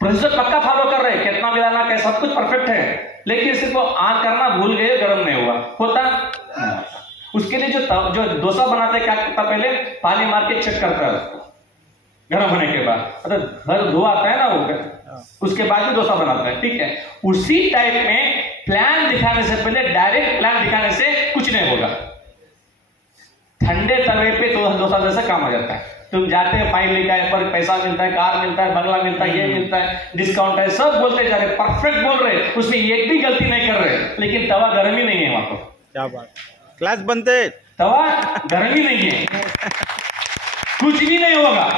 प्रोसीजर पक्का फॉलो कर रहे हैं, कितना मिलाना, कैसा, सब कुछ परफेक्ट है, लेकिन सिर्फ वो ऑन करना भूल गए, गर्म नहीं हुआ, होता नहीं। उसके लिए जो डोसा बनाते हैं, क्या करता, पहले पानी मार के चेक करता है उसको, गर्म होने के बाद, मतलब घर धुआ आता है ना वो, उसके बाद भी डोसा बनाता है। ठीक है, उसी टाइप में प्लान दिखाने से पहले, डायरेक्ट प्लान दिखाने से कुछ नहीं होगा। ठंडे तवे पे तो डोसा जैसा काम आ जाता है। तुम जाते हैं, फाइल लेके आए, पर पैसा मिलता है, कार मिलता है, बंगला मिलता है, ये मिलता है, डिस्काउंट है, सब बोलते जा रहे, परफेक्ट बोल रहे, उसमें एक भी गलती नहीं कर रहे, लेकिन तवा गर्म ही नहीं है वहां पर। क्या बात, क्लास बनते, तवा गर्म ही नहीं है, कुछ भी नहीं होगा।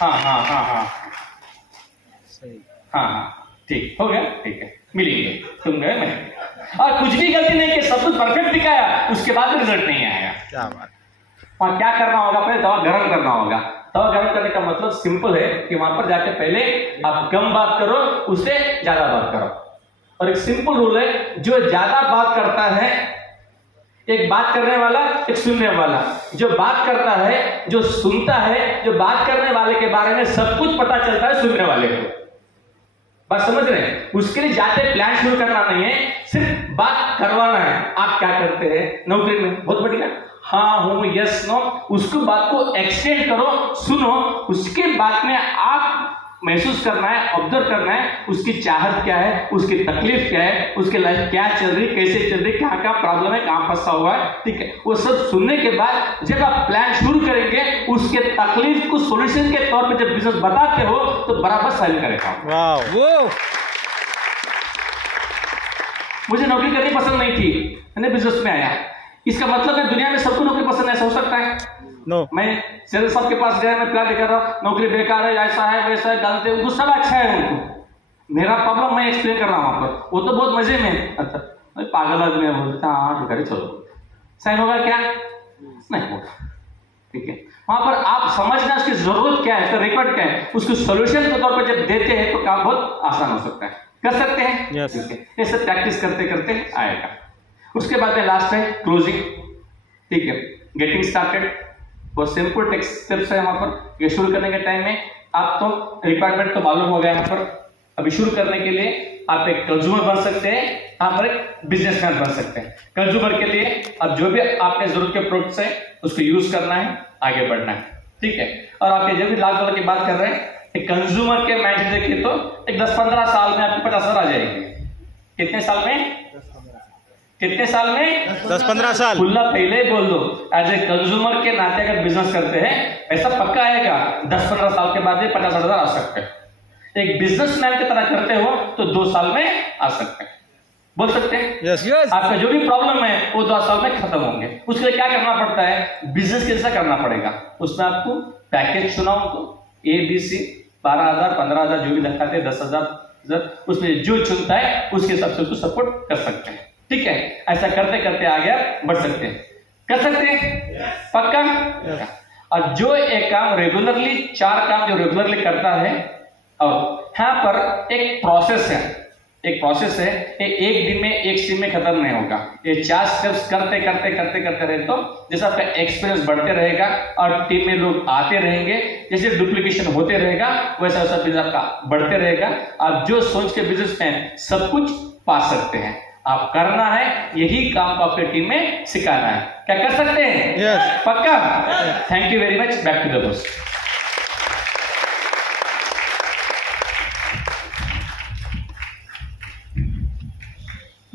हाँ हाँ हाँ हाँ हाँ हाँ, ठीक हो गया, ठीक है, मिलेंगे, तुम गए मैं, और कुछ भी गलती नहीं की, सब कुछ परफेक्ट दिखाया, उसके बाद रिजल्ट नहीं आएगा। क्या बात। वहां क्या करना होगा? पहले तवा गर्म करना होगा। तवा गर्म करने का मतलब सिंपल है कि वहां पर जाके पहले आप कम बात करो, उससे ज्यादा बात करो। और एक सिंपल रूल है, जो ज्यादा बात करता है, एक बात करने वाला, एक सुनने वाला, जो बात करता है, जो सुनता है, जो बात करने वाले के बारे में सब कुछ पता चलता है सुनने वाले को। बात समझ रहे हैं? उसके लिए जाते प्लान शुरू करना नहीं है, सिर्फ बात करवाना है। आप क्या करते हैं नौकरी में? बहुत बढ़िया, हाँ हूं, यस नो, उसको बात को एक्सटेंड करो, सुनो, उसके बाद में आप महसूस करना है, ऑब्जर्व करना है, उसकी चाहत क्या है, उसकी तकलीफ क्या है, उसकी लाइफ क्या चल रही, कैसे चल रही, क्या क्या प्रॉब्लम है, कहां फंसा हुआ है। ठीक है, वो सब सुनने के बाद जब आप प्लान शुरू करेंगे, उसके तकलीफ को सॉल्यूशन के तौर पे जब बिजनेस बताते हो, तो बराबर साइन करेगा। वाह, मुझे नौकरी करनी पसंद नहीं थी, मैंने बिजनेस में आया। इसका मतलब है दुनिया में सबको नौकरी पसंद है, ऐसा हो सकता है? नो। मैं सेल्स सबके पास गया, मैं प्लान दिखा रहा हूं, नौकरी बेकार है, ऐसा है, वैसा है, गलत है, उनको सब अच्छा है उनको। मेरा प्रॉब्लम मैं एक्सप्लेन कर रहा हूं वहां पर, वो तो बहुत मजे में, अच्छा पागल आदमी है, बोलता हाँ ठीक है, चलो साइन होगा क्या? नहीं होगा। ठीक है, वहां पर आप समझना उसकी जरूरत क्या है, उसका रिकॉर्ड क्या है, उसको सोल्यूशन के तौर पर जब देते हैं तो काम बहुत आसान हो सकता है, कर सकते हैं। yes. ठीक है, ये सब प्रैक्टिस करते करते आएगा। उसके बाद में लास्ट है क्लोजिंग। ठीक है, गेटिंग स्टार्टेड, बहुत सिंपल टेक्स्ट स्टेप्स है वहां पर। ये शुरू करने के टाइम में आप तो रिक्वायरमेंट तो मालूम हो गया यहाँ पर। अभी शुरू करने के लिए आप एक कंज्यूमर बन सकते हैं, आप एक बिजनेसमैन बन सकते हैं। कंज्यूमर के लिए अब जो भी आपने जरूरत के प्रोडक्ट्स है उसको यूज करना है, आगे बढ़ना है। ठीक है, और आपके जो भी लास्ट डॉलर की बात कर रहे हैं, एक कंज्यूमर के माइंड से देखिए तो एक 10-15 साल में आपको 50,000 आ जाएंगे। कितने साल में? कितने साल में? 10-15 साल। खुला पहले बोल दो, एज ए कंज्यूमर के नाते अगर बिजनेस करते हैं, ऐसा पक्का आएगा 10-15 साल के बाद 50,000 आ सकते हैं। एक बिजनेसमैन की तरह करते हो तो 2 साल में आ सकते हैं, बोल सकते हैं। yes. Yes. आपका जो भी प्रॉब्लम है वो 2 साल में खत्म होंगे। उसके लिए क्या करना पड़ता है? बिजनेस कैसा करना पड़ेगा, उसमें आपको पैकेज चुनाव तो ABC 12,000 15,000 जो भी दिखाते हैं 10,000, उसमें जो चुनता है उसके हिसाब से उसको सपोर्ट कर सकते हैं। ठीक है, ऐसा करते करते आगे बढ़ सकते हैं, कर सकते हैं पक्का। और जो एक काम रेगुलरली, 4 काम जो रेगुलरली करता है, और यहां पर एक प्रोसेस है, एक प्रोसेस है, ये एक दिन में एक स्ट्रीम में खत्म नहीं होगा। ये 4 स्टेप्स करते करते करते करते रहे तो जैसा आपका एक्सपीरियंस बढ़ते रहेगा और टीम में लोग आते रहेंगे, जैसे डुप्लीकेशन होते रहेगा वैसा वैसा बिजनेस आपका बढ़ते रहेगा। आप जो सोच के बिजनेस में सब कुछ पा सकते हैं, आप करना है, यही काम को आपके टीम में सिखाना है। क्या कर सकते हैं? Yes. पक्का? Thank you very much. Back to the boss.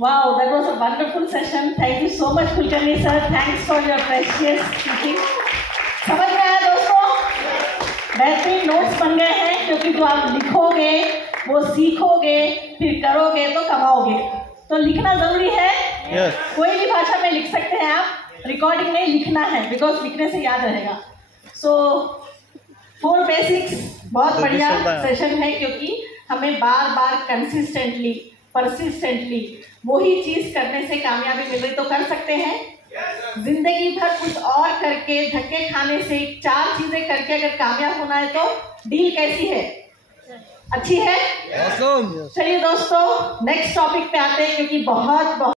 Wow, that was a wonderful session. Thank you so much, Kulkarni sir. Thanks for your precious speaking. समझ में आया दोस्तों? बेहतरीन नोट्स बन गए हैं, क्योंकि जो आप लिखोगे वो सीखोगे, फिर करोगे तो कमाओगे। तो लिखना जरूरी है। Yes. कोई भी भाषा में लिख सकते हैं आप, रिकॉर्डिंग में लिखना है, बिकॉज लिखने से याद रहेगा। सो 4 बेसिक्स बहुत बढ़िया सेशन है, क्योंकि हमें बार बार कंसिस्टेंटली परसिस्टेंटली वही चीज करने से कामयाबी मिल रही तो कर सकते हैं। जिंदगी भर कुछ और करके धक्के खाने से 4 चीजें करके अगर कामयाब होना है तो डील कैसी है? अच्छी है। चलिए दोस्तों, नेक्स्ट टॉपिक पे आते हैं, क्योंकि बहुत